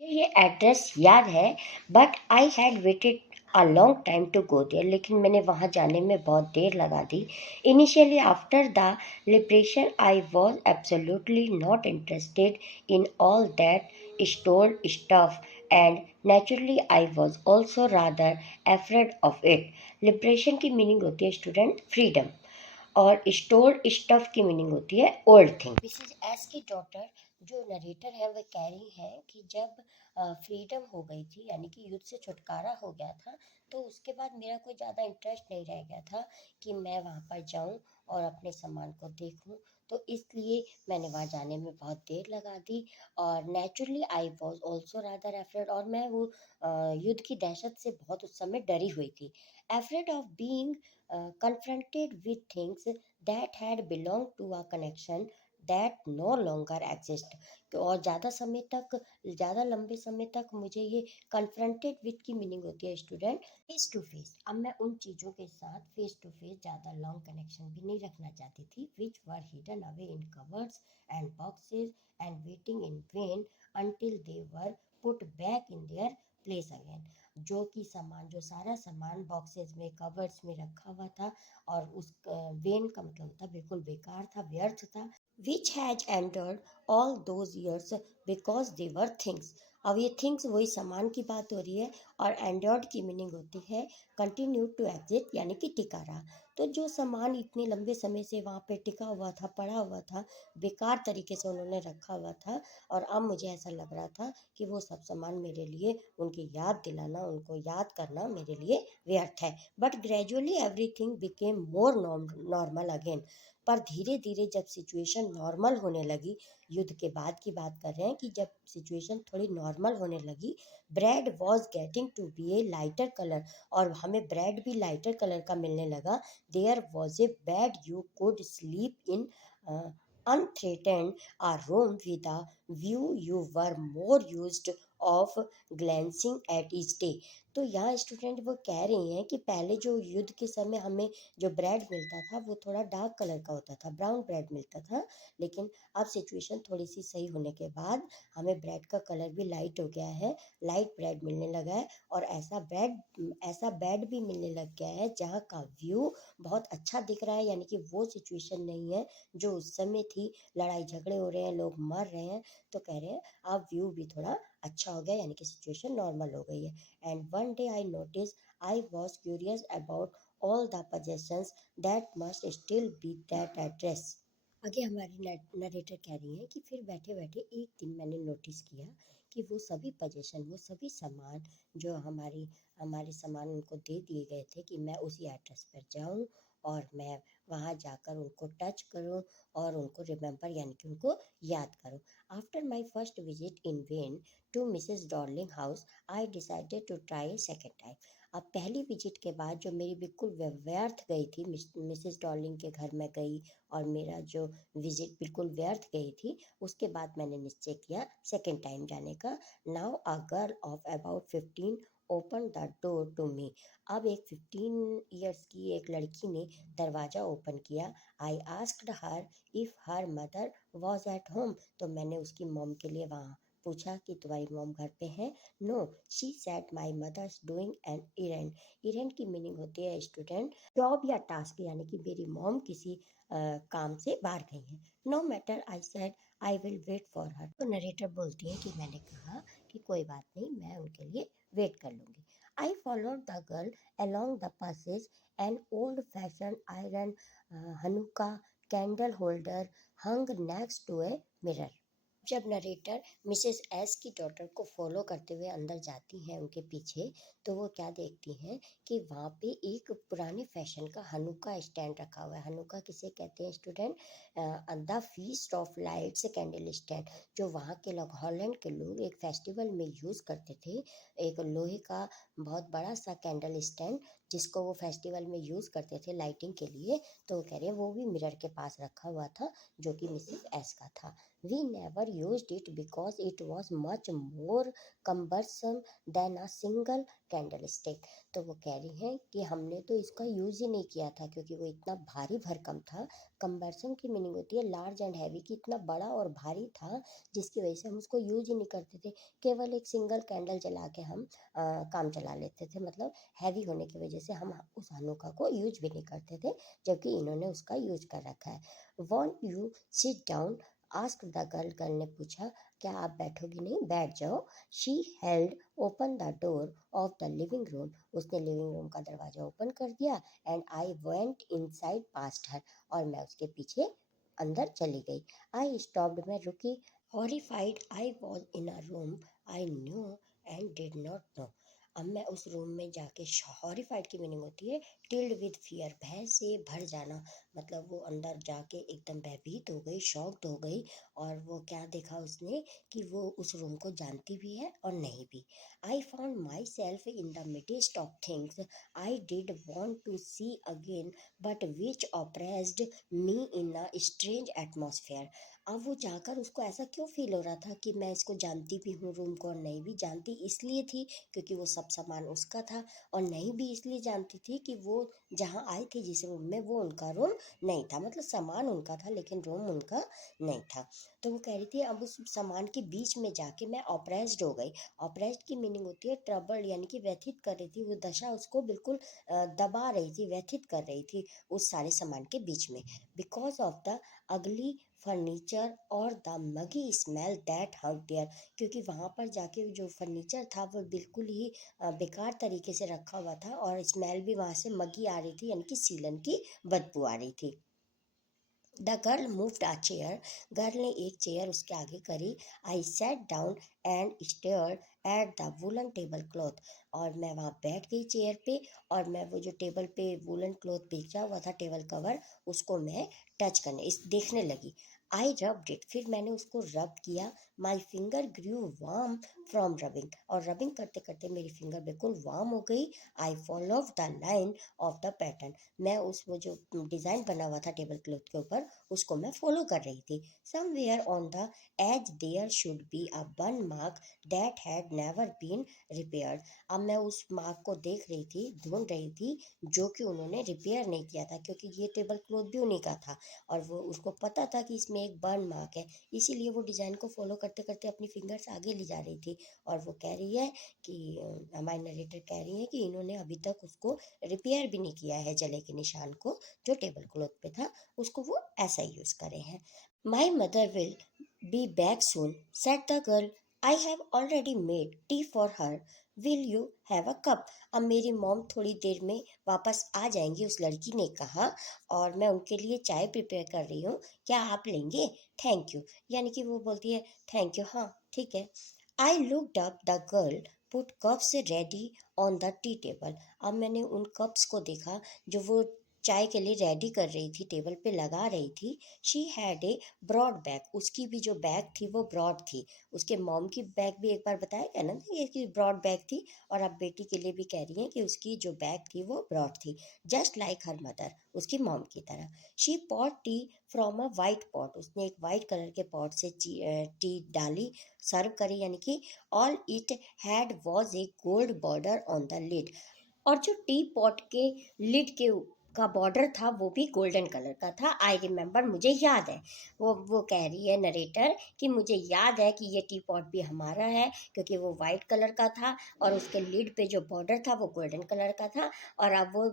मुझे ये एड्रेस याद है, but I had waited a long time to go there, लेकिन मैंने वहाँ जाने में बहुत देर लगा दी। Initially after the liberation I was absolutely not interested in all that store stuff, and naturally I was also rather afraid of it. Liberation की मीनिंग होती है स्टूडेंट फ्रीडम, और स्टोर स्टफ की मीनिंग होती है ओल्ड थिंग। मिसेज एस की daughter जो narrator है वह कह रही है कि जब फ्रीडम हो गई थी, यानी कि युद्ध से छुटकारा हो गया था, तो उसके बाद मेरा कोई ज़्यादा इंटरेस्ट नहीं रह गया था कि मैं वहाँ पर जाऊँ और अपने सामान को देखूँ। तो इसलिए मैंने वहाँ जाने में बहुत देर लगा दी। और naturally I was also rather afraid, और मैं वो युद्ध की दहशत से बहुत उस समय डरी हुई थी। Afraid of being confronted with things that had belonged to a connection that no longer exist। तो और ज़्यादा लंबे समय तक मुझे ये confronted with की मीनिंग होती है स्टूडेंट फेस टू फेस। अब मैं उन चीज़ों के साथ फेस टू फेस ज़्यादा लॉन्ग कनेक्शन भी नहीं रखना चाहती थी, which were hidden away in covers and boxes and waiting in vain until they were put back in their place again। जो सारा सामान बॉक्सेस में कवर्स में रखा हुआ था, और उस वेन का मतलब था बिल्कुल बेकार था, व्यर्थ था। Which has endured all those years because they were things. अब ये थिंग्स वही सामान की बात हो रही है, और एंडर्ड की मीनिंग होती है कंटिन्यू टू एग्जिस्ट, यानी कि टिका रहा। तो जो सामान इतने लंबे समय से वहाँ पे टिका हुआ था, पड़ा हुआ था, बेकार तरीके से उन्होंने रखा हुआ था, और अब मुझे ऐसा लग रहा था कि वो सब सामान मेरे लिए, उनकी याद दिलाना, उनको याद करना मेरे लिए व्यर्थ है। But gradually everything became more normal again. पर धीरे धीरे जब सिचुएशन नॉर्मल होने लगी, युद्ध के बाद की बात कर रहे हैं कि जब सिचुएशन थोड़ी नॉर्मल होने लगी, bread was getting to be a lighter colour, और हमें ब्रेड भी लाइटर कलर का मिलने लगा। There was a bed you could sleep in unthreatened, a room with a view you were more used of glancing at each day। तो यहाँ student वो कह रही हैं कि पहले जो युद्ध के समय हमें जो ब्रेड मिलता था वो थोड़ा डार्क कलर का होता था, ब्राउन ब्रेड मिलता था, लेकिन अब सिचुएशन थोड़ी सी सही होने के बाद हमें ब्रेड का कलर भी लाइट हो गया है, लाइट ब्रेड मिलने लगा है, और ऐसा बेड भी मिलने लग गया है जहाँ का व्यू बहुत अच्छा दिख रहा है, यानी कि वो सिचुएशन नहीं है जो उस समय थी, लड़ाई झगड़े हो रहे हैं, लोग मर रहे हैं। तो कह रहे हैं अब व्यू भी थोड़ा अच्छा हो गया, यानी कि सिचुएशन नॉर्मल हो गई है। And one day I notice I was curious about all the possessions that must still be that address. आगे हमारी नरेटर कह रही है कि फिर बैठे बैठे एक दिन मैंने नोटिस किया कि वो सभी पोजेशन, वो सभी सामान जो हमारे सामान उनको दे दिए गए थे, कि मैं उसी एड्रेस पर जाऊं और मैं वहाँ जाकर उनको टच करूं और उनको रिमेंबर, यानी कि उनको याद करूं। After my first visit in vain to Mrs Dorling house, I decided to try second time. अब पहली विजिट के बाद जो मेरी बिल्कुल व्यर्थ गई थी, मिसेस डॉर्लिंग के घर में गई और मेरा जो विजिट बिल्कुल व्यर्थ गई थी, उसके बाद मैंने निश्चय किया सेकेंड टाइम जाने का। Now a girl of about 15 open the door to me. अब एक 15 ईयर्स की एक लड़की ने दरवाज़ा ओपन किया। आई asked her if her mother was at home. तो मैंने उसकी मॉम के लिए वहाँ पूछा कि तुम्हारी मॉम घर पे है? No, she said my mother's doing an errand. Errand की मीनिंग होती है स्टूडेंट जॉब या टास्क, यानी कि मेरी मॉम किसी काम से बाहर गई हैं। No matter, I said I will wait for her. तो नरेटर बोलती है कि मैंने कहा कि कोई बात नहीं, मैं उनके लिए वेट कर लूँगी। I followed the girl along the passage. An old-fashioned iron Hanukkah candle holder hung next to a mirror. जब नरेटर मिसेस एस की डॉटर को फॉलो करते हुए अंदर जाती हैं उनके पीछे, तो वो क्या देखती हैं कि वहाँ पे एक पुराने फैशन का हनुका स्टैंड रखा हुआ है। हनुका किसे कहते हैं student? The feast of lights candle stand, जो वहाँ के लोग, हॉलैंड के लोग एक फेस्टिवल में यूज़ करते थे। एक लोहे का बहुत बड़ा सा कैंडल स्टैंड जिसको वो फेस्टिवल में यूज़ करते थे लाइटिंग के लिए। तो वो कह रहे हैं वो भी मिरर के पास रखा हुआ था, जो कि मिसेस एस का था। We never used it because it was much more cumbersome than a single candlestick. तो वो कह रही हैं कि हमने तो इसका यूज़ ही नहीं किया था क्योंकि वो इतना भारी भरकम था। कम्बरसम की मीनिंग होती है लार्ज एंड हैवी, कि इतना बड़ा और भारी था जिसकी वजह से हम उसको यूज ही नहीं करते थे। केवल एक सिंगल कैंडल जला के हम काम चला लेते थे, मतलब हैवी होने की वजह से हम उस हनुका को यूज भी नहीं करते थे, जबकि इन्होंने उसका यूज कर रखा है। Won't you sit down, ask the girl. Girl ने पूछा क्या आप बैठोगी नहीं? बैठ जाओ। She held open the door of the living room. उसने लिविंग रूम का दरवाजा ओपन कर दिया। And I went inside past her, और मैं उसके पीछे अंदर चली गई। आई स्टॉप्ड, मैं रुकी। Horrified I was in a room I knew and did not know. अब मैं उस रूम में जाके, हॉरिफाइड की मीनिंग होती है टिल्ड विद फियर, भय से भर जाना। मतलब वो अंदर जाके एकदम भयभीत हो गई, शॉक्ड हो गई। और वो क्या देखा उसने कि वो उस रूम को जानती भी है और नहीं भी। I found myself in the midst of things I did want to see again but which oppressed me in a strange atmosphere. अब वो जाकर उसको ऐसा क्यों फील हो रहा था कि मैं इसको जानती भी हूँ रूम को और नहीं भी जानती, इसलिए थी क्योंकि वो सब सामान उसका था, और नहीं भी इसलिए जानती थी कि वो जहाँ आई थी जिस रूम में, वो उनका रूम नहीं था। मतलब सामान उनका था लेकिन रूम उनका नहीं था। तो वो कह रही थी अब उस सामान के बीच में जाके मैं ऑप्रेस्ड हो गई। ऑप्रेस्ड की मीनिंग होती है ट्रबल्ड, यानी कि व्यथित कर रही थी। वो दशा उसको बिल्कुल दबा रही थी, व्यथित कर रही थी उस सारे सामान के बीच में। Because of the ugly furniture और the muggy smell that hung there, क्योंकि वहाँ पर जाके जो फर्नीचर था वो बिल्कुल ही बेकार तरीके से रखा हुआ था, और स्मेल भी वहाँ से मगी आ रही थी, यानी कि सीलन की बदबू आ रही थी। The girl moved a chair, girl ने एक चेयर उसके आगे करी। I sat down and stared at the woollen table cloth, और मैं वहाँ बैठ गई चेयर पे, और मैं वो जो टेबल पे वुलन क्लॉथ बिछा हुआ था, टेबल कवर, उसको मैं टच करने, इस देखने लगी। आई रब्ड इट, फिर मैंने उसको रब किया। My finger grew warm from rubbing, और रबिंग करते करते मेरी फिंगर बिल्कुल वार्म हो गई। I follow the line of the pattern, मैं उस वो जो डिज़ाइन बना हुआ था टेबल क्लॉथ के ऊपर, उसको मैं फॉलो कर रही थी। Somewhere on the edge there should be a burn mark that had never been repaired. अब मैं उस मार्क को देख रही थी, ढूंढ रही थी, जो कि उन्होंने रिपेयर नहीं किया था, क्योंकि ये टेबल क्लॉथ भी उन्हीं का था, और वो उसको पता था कि इसमें एक बर्न मार्क है, इसीलिए वो डिज़ाइन को फॉलो करते करते अपनी फिंगर्स आगे ले जा रही थी। और वो कह रही है कि हमारी नरेटर कह रही है कि इन्होंने अभी तक उसको रिपेयर भी नहीं किया है, जले के निशान को जो टेबल क्लॉथ पे था, उसको वो ऐसा ही यूज़ करे हैं। My mother will be back soon, set the girl, I have already made tea for her, will you have a cup. अब मेरी मॉम थोड़ी देर में वापस आ जाएंगी, उस लड़की ने कहा, और मैं उनके लिए चाय प्रिपेयर कर रही हूँ, क्या आप लेंगे? थैंक यू, यानी कि वो बोलती है थैंक यू, हाँ ठीक है। I looked up, the girl put cups ready on the tea table. अब मैंने उन कप्स को देखा जो वो चाय के लिए रेडी कर रही थी, टेबल पे लगा रही थी। She had a broad bag, उसकी भी जो बैग थी वो ब्रॉड थी। उसके मॉम की बैग भी एक बार बताया गया ना ये कि ब्रॉड बैग थी, और अब बेटी के लिए भी कह रही हैं कि उसकी जो बैग थी वो ब्रॉड थी, जस्ट लाइक हर मदर, उसकी मॉम की तरह। She poured tea from a white pot, उसने एक वाइट कलर के पॉट से टी डाली, सर्व करी, यानी कि all it had was a gold border on the lid, और जो टी पॉट के लिड के का बॉर्डर था वो भी गोल्डन कलर का था। आई रिमेंबर, मुझे याद है। वो कह रही है नरेटर कि मुझे याद है कि ये टी पॉट भी हमारा है, क्योंकि वो वाइट कलर का था और उसके लिड पे जो बॉर्डर था वो गोल्डन कलर का था। और अब वो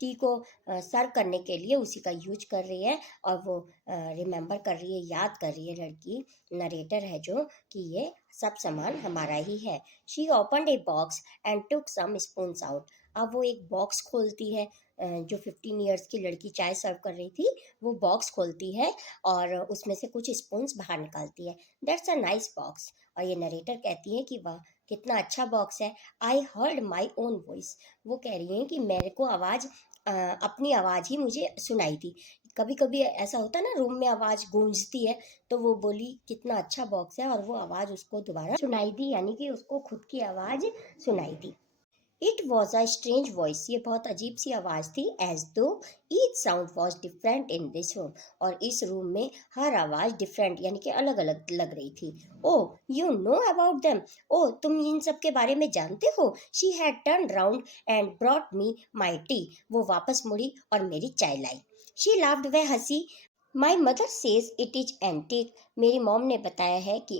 टी को सर्व करने के लिए उसी का यूज कर रही है, और वो रिमेंबर कर रही है, याद कर रही है लड़की, नरेटर है जो, कि ये सब सामान हमारा ही है। She opened a box and took some spoons out. अब वो एक बॉक्स खोलती है, जो 15 ईयर्स की लड़की चाय सर्व कर रही थी, वो बॉक्स खोलती है और उसमें से कुछ स्पून्स बाहर निकालती है। That's a nice box. और ये नरेटर कहती है कि वाह, कितना अच्छा बॉक्स है। I heard my own voice. वो कह रही हैं कि मेरे को आवाज़, अपनी आवाज़ ही मुझे सुनाई थी। कभी कभी ऐसा होता है ना, रूम में आवाज़ गूंजती है, तो वो बोली कितना अच्छा बॉक्स है, और वो आवाज़ उसको दोबारा सुनाई दी, यानी कि उसको खुद की आवाज़ सुनाई दी। It was a strange voice. ये बहुत अजीब सी आवाज़ थी। As though each sound was different in this room. और इस रूम में हर आवाज़ डिफरेंट, यानी कि अलग अलग लग रही थी। ओ यू नो अबाउट देम। ओ तुम इन सब के बारे में जानते हो। She had turn round and brought me my T. वो वापस मुड़ी और मेरी चाय लाई। शी लाफ्ड, वह हंसी। My mother says it is antique. मेरी मॉम ने बताया है कि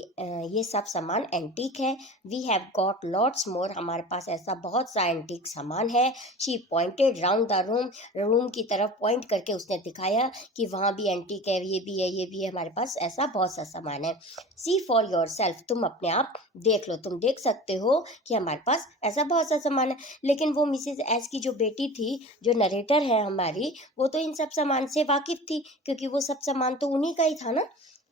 ये सब सामान एंटीक है। We have got lots more. हमारे पास ऐसा बहुत सा एंटीक सामान है। She pointed round the room. Room की तरफ पॉइंट करके उसने दिखाया कि वहाँ भी एंटीक है, ये भी है, ये भी है, हमारे पास ऐसा बहुत सा सामान है। सी फॉर योर सेल्फ। तुम अपने आप देख लो, तुम देख सकते हो कि हमारे पास ऐसा बहुत सा सामान है। लेकिन वो मिसेज एस की जो बेटी थी, जो नरेटर है हमारी, वो तो इन सब सामान से वाकिफ थी, क्योंकि वो सब सामान तो उन्हीं का ही था ना।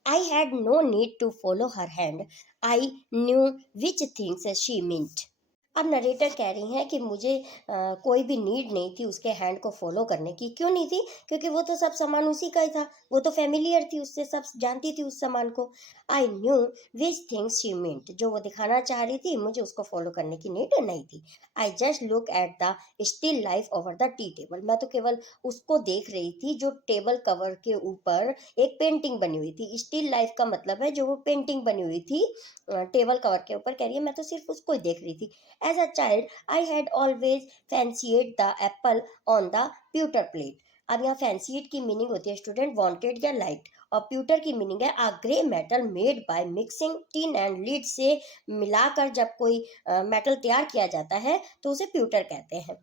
I had no need to follow her hand. I knew which things she meant. अब नरेटर कह रही हैं कि मुझे कोई भी नीड नहीं थी उसके हैंड को फॉलो करने की। क्यों नहीं थी? क्योंकि वो तो सब सामान उसी का ही था, वो तो फेमिलियर थी उससे, सब जानती थी उस सामान को। आई knew which things she meant. जो वो दिखाना चाह रही थी, मुझे उसको फॉलो करने की नीड नहीं थी। I just look at the still life over the tea table. मैं तो केवल उसको देख रही थी जो टेबल कवर के ऊपर एक पेंटिंग बनी हुई थी। स्टिल लाइफ का मतलब है जो वो पेंटिंग बनी हुई थी टेबल कवर के ऊपर। कह रही है मैं तो सिर्फ उसको ही देख रही थी। As a child, I had always fancied the apple on the pewter plate. अब यहाँ fancied की मीनिंग होती है स्टूडेंट वांटेड या लाइट, और प्यूटर की मीनिंग है a grey metal made by mixing tin and lead. से मिलाकर जब कोई मेटल तैयार किया जाता है तो उसे प्यूटर कहते हैं।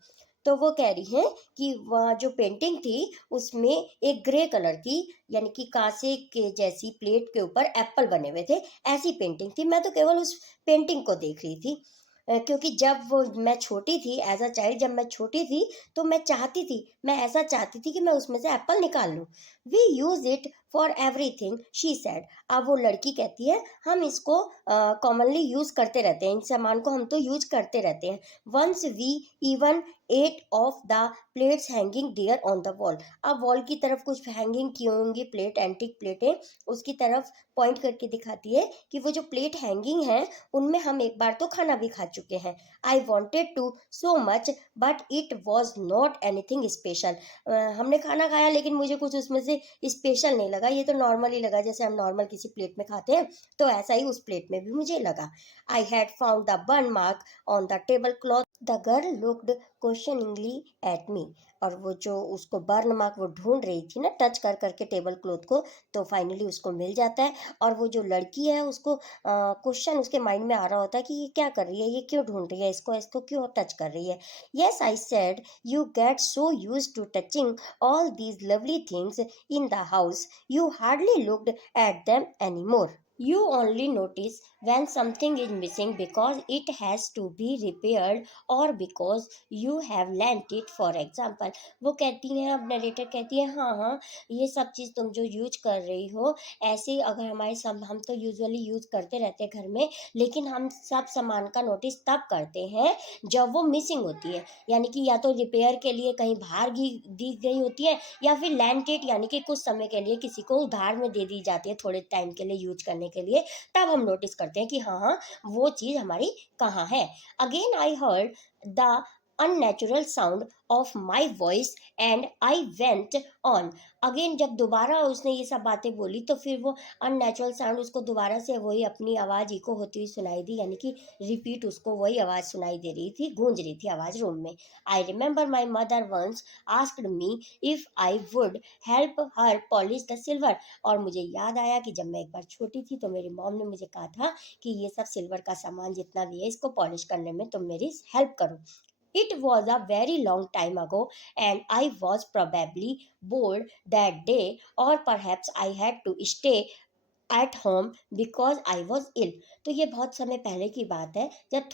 तो वो कह रही हैं कि वह जो पेंटिंग थी उसमें एक ग्रे कलर की, यानी कि कांसे के जैसी प्लेट के ऊपर एप्पल बने हुए थे, ऐसी पेंटिंग थी। मैं तो केवल उस पेंटिंग को देख रही थी, क्योंकि जब वो मैं छोटी थी, एज अ चाइल्ड जब मैं छोटी थी, तो मैं चाहती थी, मैं ऐसा चाहती थी कि मैं उसमें से एप्पल निकाल लूँ। We use it for everything, she said. अब वो लड़की कहती है हम इसको कॉमनली यूज करते रहते हैं, इन सामान को हम तो यूज करते रहते हैं। Once we even ate off the plates hanging there on the wall. अब वॉल की तरफ कुछ हैंगिंग की होंगी प्लेट, एंटिक प्लेटें, उसकी तरफ पॉइंट करके दिखाती है कि वो जो प्लेट हैंगिंग है उनमें हम एक बार तो खाना भी खा चुके हैं। I wanted to so much but it was not anything special. हमने खाना खाया लेकिन मुझे कुछ उसमें से स्पेशल नहीं लगा, ये तो नॉर्मल ही लगा, जैसे हम नॉर्मल किसी प्लेट में खाते हैं, तो ऐसा ही उस प्लेट में भी मुझे लगा। I had found the burn mark on the tablecloth. The girl looked questioningly at me. और वो जो उसको बर्न मार्क वो ढूंढ रही थी ना, टच कर करके टेबल क्लॉथ को, तो फाइनली उसको मिल जाता है। और वो जो लड़की है उसको क्वेश्चन उसके माइंड में आ रहा होता है कि ये क्या कर रही है, ये क्यों ढूंढ रही है, इसको इसको क्यों टच कर रही है। Yes I said, you get so used to touching all these lovely things in the house, you hardly looked at them any more. You only notice when something is missing because it has to be repaired or because you have lent it, for example। वो कहती हैं, अब narrator कहती है हाँ हाँ, ये सब चीज़ तुम जो यूज कर रही हो, ऐसे अगर हमारे सब, हम तो यूजुअली यूज करते रहते हैं घर में, लेकिन हम सब सामान का नोटिस तब करते हैं जब वो मिसिंग होती है, यानी कि या तो रिपेयर के लिए कहीं बाहर दी गई होती है, या फिर लेंट इट, यानी कि कुछ समय के लिए किसी को उधार में दे दी जाती है थोड़े टाइम के लिए यूज करने के लिए, तब हम नोटिस करते हैं कि हाँ हाँ वो चीज़ हमारी कहाँ है। Again I heard the unnatural sound of my voice and I went on. Again जब दोबारा उसने ये सब बातें बोली तो फिर वो अननेचुरल साउंड उसको दोबारा से वही अपनी आवाज़ इको होती हुई सुनाई दी, यानी कि रिपीट उसको वही आवाज़ सुनाई दे रही थी, गूंज रही थी आवाज़ रूम में. I remember my mother once asked me if I would help her polish the silver. और मुझे याद आया कि जब मैं एक बार छोटी थी तो मेरी मॉम ने मुझे कहा था कि ये सब सिल्वर का सामान जितना भी है इसको पॉलिश करने में तुम मेरी हेल्प करो. It was a very long time ago and I was probably bored that day, or perhaps I had to stay at home because I was ill. तो ये बहुत समय पहले की बात है जब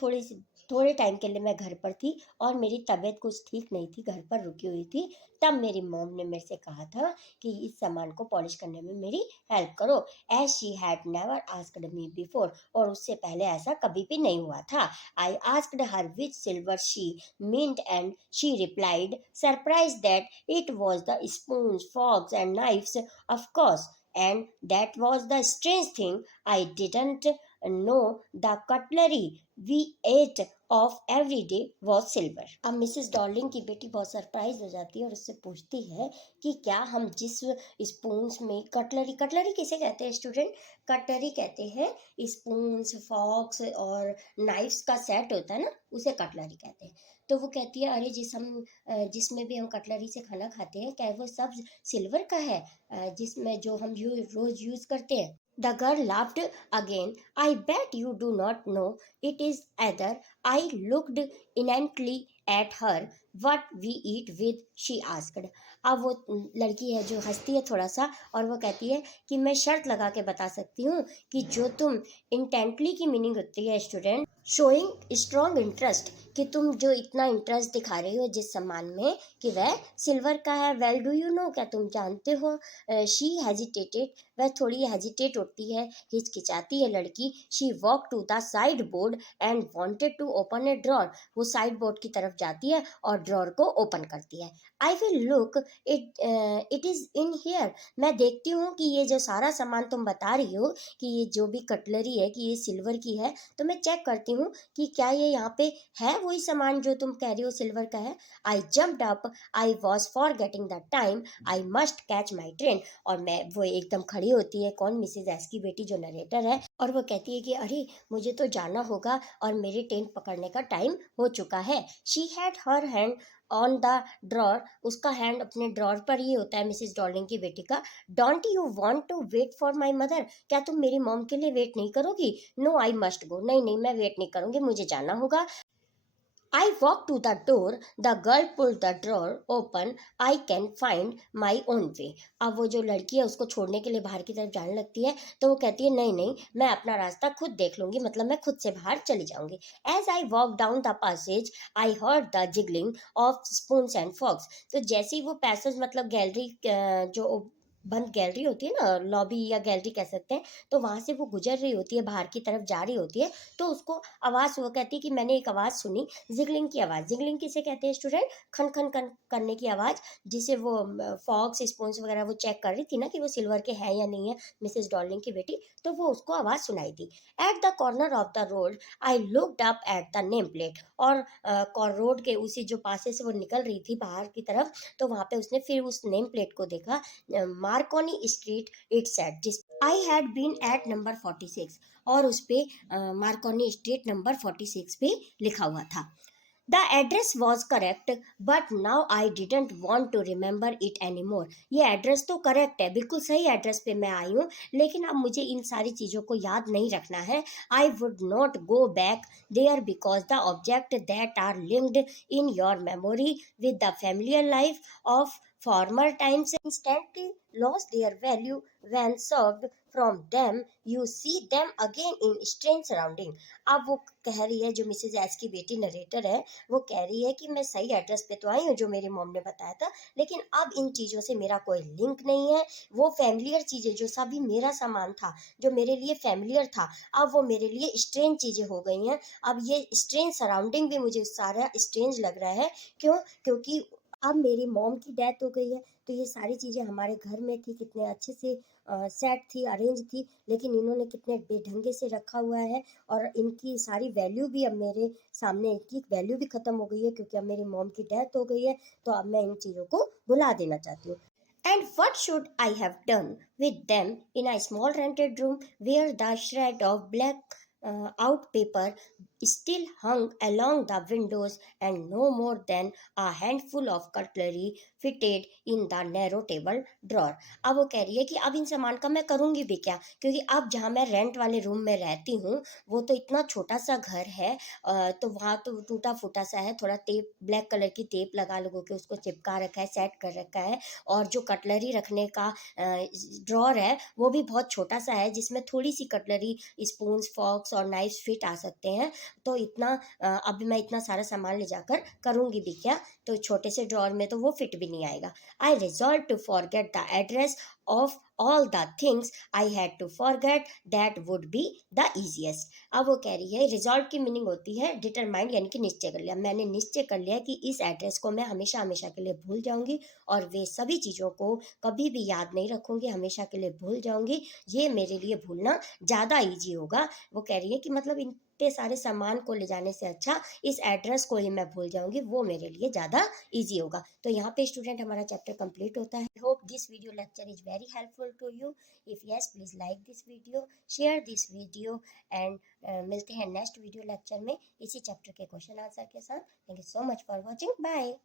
थोड़े टाइम के लिए मैं घर पर थी और मेरी तबीयत कुछ ठीक नहीं थी, घर पर रुकी हुई थी. तब मेरी मॉम ने मेरे से कहा था कि इस सामान को पॉलिश करने में मेरी हेल्प करो, as she had never asked me before. और उससे पहले ऐसा कभी भी नहीं हुआ था. I asked her which silver she meant and she replied surprise that it was the spoon forks and knives of course. And that was the strange thing. I didn't know the cutlery we ate of every day was silver. अब Mrs Darling की बेटी बहुत surprise हो जाती है और उससे पूछती है कि क्या हम जिस स्पून्स में कटलरी किसे कहते हैं स्टूडेंट? कटलरी कहते हैं स्पून्स फॉक्स और नाइफ्स का सेट होता है ना, उसे कटलरी कहते हैं. तो वो कहती है अरे जिसमें भी हम कटलरी से खाना खाते हैं क्या वो सब सिल्वर का है, जिसमें जो हम रोज यूज करते हैं? The girl laughed again. I bet you do not know. It is either. I looked intently at her. What we eat with? She asked. अब वो लड़की है जो हंसती है थोड़ा सा और वो कहती है कि मैं शर्त लगा के बता सकती हूँ कि जो तुम इंटेंटली की मीनिंग होती है स्टूडेंट, शोइंग स्ट्रॉन्ग इंटरेस्ट, कि तुम जो इतना इंटरेस्ट दिखा रही हो जिस सामान में कि वह सिल्वर का है. वेल डू यू नो, क्या तुम जानते हो? शी हेजिटेटेड, वह थोड़ी हेजिटेट होती है, हिचकिचाती है लड़की. She walk to the sideboard and wanted to open a drawer, वो साइड बोर्ड की तरफ जाती है और ड्रॉर को ओपन करती है. I will look it is in here, मैं देखती हूँ कि ये जो सारा सामान तुम बता रही हो कि ये जो भी कटलरी है कि ये सिल्वर की है, तो मैं चेक करती हूँ कि क्या ये यहाँ पे है वही सामान जो तुम कह रही हो सिल्वर का है. आई jumped up, I was for getting the time, I must catch my train. और मैं वो एकदम खड़ी होती है, कौन? मिसेज एस की बेटी जो नरेटर है, और वो कहती है कि अरे मुझे तो जाना होगा और मेरी ट्रेन पकड़ने का टाइम हो चुका है. She had her hand on the drawer, उसका हैंड अपने ड्रॉर पर ही होता है मिसेज डॉर्लिंग की बेटी का. Don't you want to wait for my mother, क्या तुम मेरी मॉम के लिए वेट नहीं करोगी? नो आई मस्ट गो, नहीं नहीं मैं वेट नहीं करूंगी, मुझे जाना होगा. I walked to the door. The girl pulled the drawer open. I can find my own way. अब वो जो लड़की है उसको छोड़ने के लिए बाहर की तरफ जाने लगती है तो वो कहती है नहीं नहीं मैं अपना रास्ता खुद देख लूंगी, मतलब मैं खुद से बाहर चली जाऊंगी. As I walked down the passage, I heard the jiggling of spoons and forks. तो जैसे ही वो पैसेज मतलब गैलरी जो बंद गैलरी होती है ना, लॉबी या गैलरी कह सकते हैं, तो वहां से वो गुजर रही होती है, बाहर की तरफ जा रही होती है, तो उसको आवाज़ वो कहती है कि मैंने एक आवाज़ सुनी, जिगलिंग की आवाज़. जिगलिंग किसे कहते हैं स्टूडेंट? खन खन खन करने की आवाज़, जिसे वो फॉक्स स्पून्स वगैरह वो चेक कर रही थी ना कि वो सिल्वर के हैं या नहीं है, मिसेस डॉर्लिंग की बेटी, तो वो उसको आवाज़ सुनाई दी. At the corner of the road I looked up at the nameplate. और रोड के उसी जो पासे से वो निकल रही थी बाहर की तरफ, तो वहाँ पे उसने फिर उस नेम प्लेट को देखा. मार्कोनी स्ट्रीट इट सेड, जिस I had been at number 46, और उस पे मार्कोनी स्ट्रीट नंबर 46 पे लिखा हुआ था. The address was correct but now I didn't want to remember it any more. ये एड्रेस तो करेक्ट है, बिल्कुल सही एड्रेस पे मैं आई हूँ, लेकिन अब मुझे इन सारी चीज़ों को याद नहीं रखना है. I would not go back there because the object that are linked in your memory with the familiar life of former times instantly lost their value when served from them. You see them again in strange surrounding. अब वो कह रही है, जो Mrs S की बेटी narrator है, वो कह रही है कि मैं सही एड्रेस पे तो आई हूँ जो मेरी मॉम ने बताया था, लेकिन अब इन चीज़ों से मेरा कोई लिंक नहीं है. वो फैमिलियर चीज़ें जो सभी मेरा सामान था, जो मेरे लिए फैमिलियर था, अब वो मेरे लिए स्ट्रेंज चीज़ें हो गई हैं. अब ये स्ट्रेंज सराउंडिंग भी मुझे सारा स्ट्रेंज लग रहा है. क्यों? क्योंकि अब मेरी मॉम की डेथ हो गई है, तो ये सारी चीज़ें हमारे घर में थी, कितने अच्छे से सेट थी, अरेंज थी, लेकिन इन्होंने कितने बेढंगे से रखा हुआ है और इनकी सारी वैल्यू भी अब मेरे सामने, इनकी वैल्यू भी ख़त्म हो गई है क्योंकि अब मेरी मॉम की डेथ हो गई है। तो अब मैं इन चीज़ों को भुला देना चाहती हूँ। And what should I have done with them in a small rented room where the shred of black out paper still hung along the windows and no more than a handful of cutlery fitted in the narrow table drawer? अब वो कह रही है कि अब इन सामान का मैं करूँगी भी क्या, क्योंकि अब जहाँ मैं रेंट वाले रूम में रहती हूँ वो तो इतना छोटा सा घर है, तो वहाँ तो टूटा फूटा सा है, थोड़ा टेप, ब्लैक कलर की टेप लगा लगो के उसको चिपका रखा है, सेट कर रखा है, और जो कटलरी रखने का ड्रॉर है वो भी बहुत छोटा सा है जिसमें थोड़ी सी कटलरी, स्पून्स, फॉक्स और नाइफ्स फिट आ सकते हैं। तो इतना अब मैं इतना सारा सामान ले जाकर करूँगी भी क्या, तो छोटे से ड्रॉर में तो वो फिट भी नहीं आएगा। I resolve to forget the address of all the things I had to forget, that would be the easiest. अब वो कह रही है, रिजॉल्व की मीनिंग होती है डिटरमाइंड, यानी कि निश्चय कर लिया, मैंने निश्चय कर लिया कि इस एड्रेस को मैं हमेशा हमेशा के लिए भूल जाऊंगी और वे सभी चीज़ों को कभी भी याद नहीं रखूंगी, हमेशा के लिए भूल जाऊंगी, ये मेरे लिए भूलना ज़्यादा ईजी होगा। वो कह रही है कि मतलब इतने सारे सामान को ले जाने से अच्छा इस एड्रेस को ही मैं भूल जाऊंगी, वो मेरे लिए ज़्यादा ईजी होगा। तो यहाँ पे स्टूडेंट हमारा चैप्टर कंप्लीट होता है। Hope this video lecture is very helpful to you. If yes, please like this video, share this video and मिलते हैं नेक्स्ट वीडियो लेक्चर में इसी चैप्टर के क्वेश्चन आंसर के साथ। Thank you so much for watching, bye.